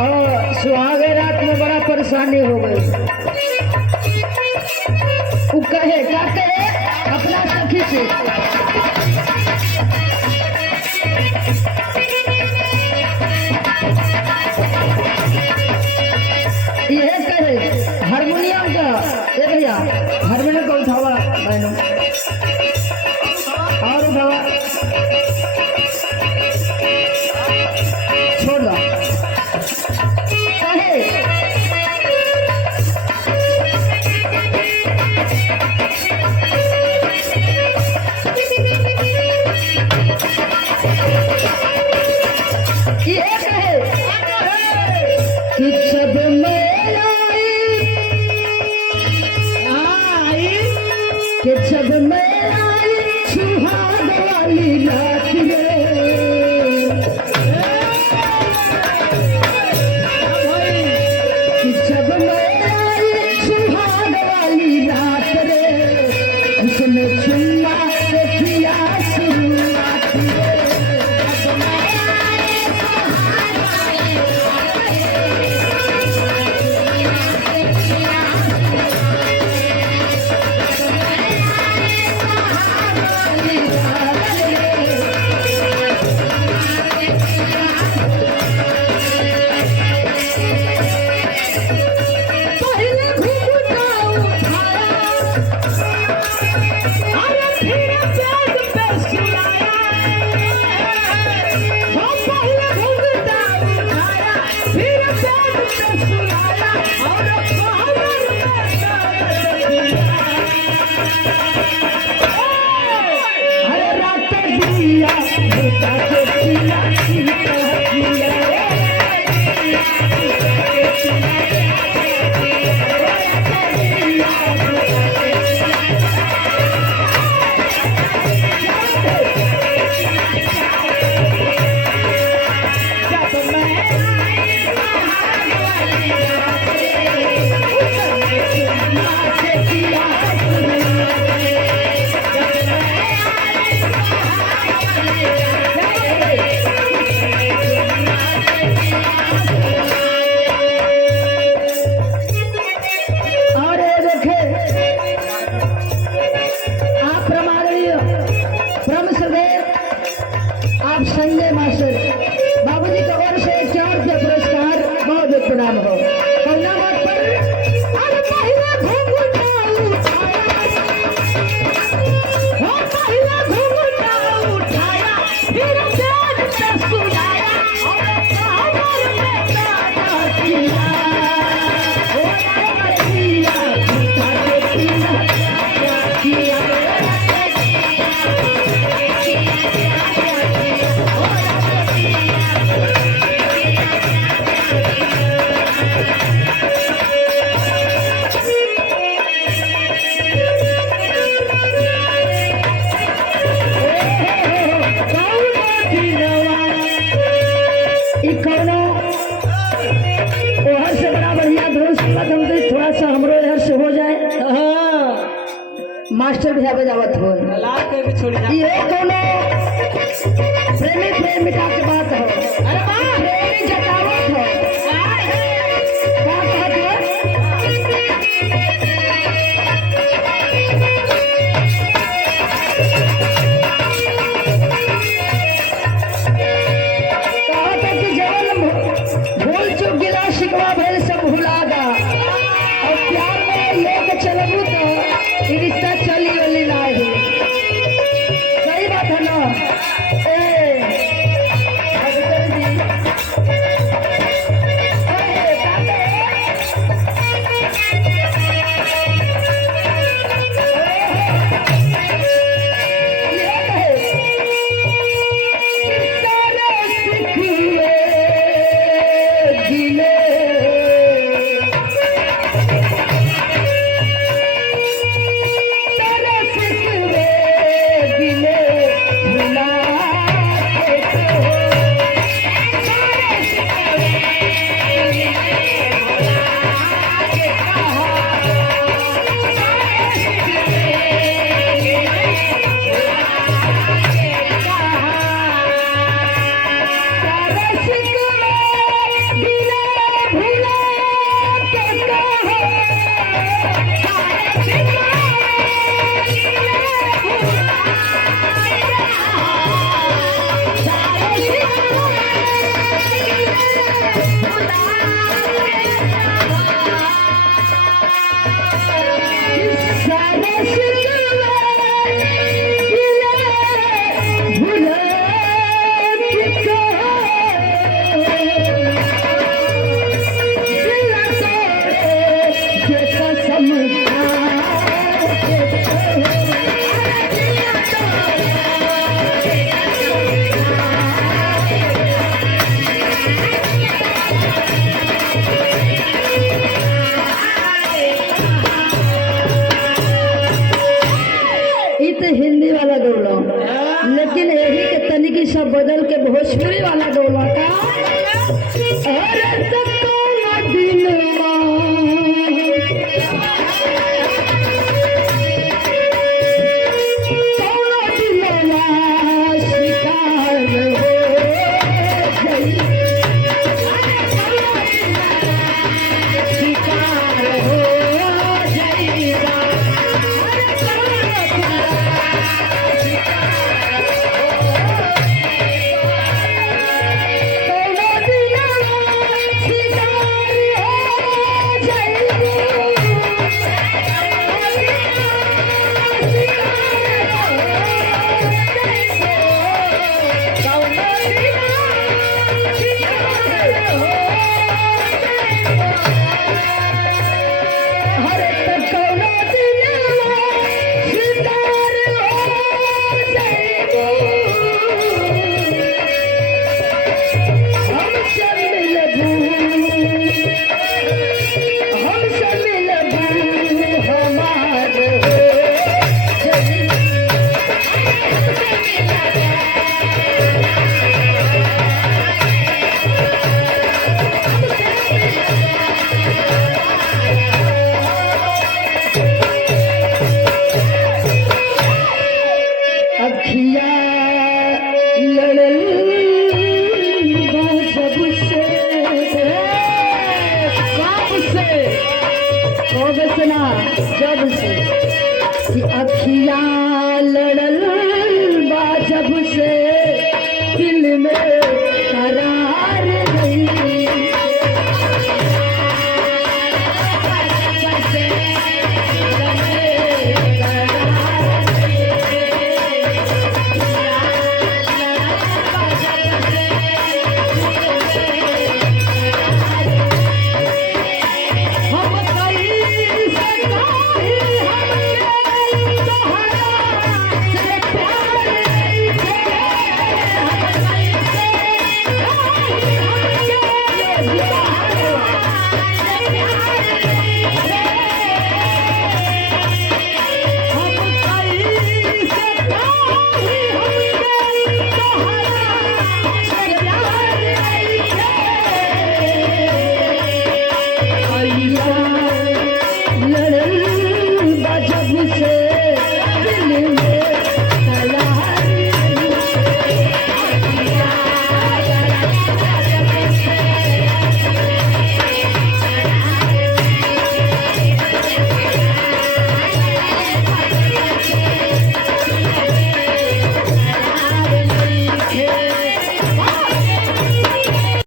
और सुहागे रात में बड़ा परेशानी हो गई। वो कहे क्या कहे अपना सखी से, ये कहे हारमोनियम का ये भैया हारमोनियम को उठावा बहनों और उठावा छोड़ दो कहे ये कहे कि जब मैं आई कि जब मैं आई सुहाग वाली रात में कि जब मैं आई सुहाग वाली रात रे उसने चुम्मा से किया शुरुआत रे। संजय मास्टर बाबूजी की ओर से 4 रुपया पुरस्कार बहुत बहुत प्रणाम हो। कौना बात पर अरे पहला घूंघटा उठाया हो पहला घूंघटा उठाया फिर प्यार से सुनाया और कमर में काटा किया ओ मरिया काटे किया थोड़ा सा हमरो इधर से हो जाए। मास्टर भैया बजावत हो ये कोनो प्रेमी प्रेमिका के बात हो। अरे वाह प्रेमी जतावत हो क्या कहत कहत कि जवन भूल चूक गिला शिकवा भइल सब भुला गा और प्यार में लेके चलबू तो रिश्ता चली वाली नहीं। सही बात है ना। ए अरे सत्ता दिन जब से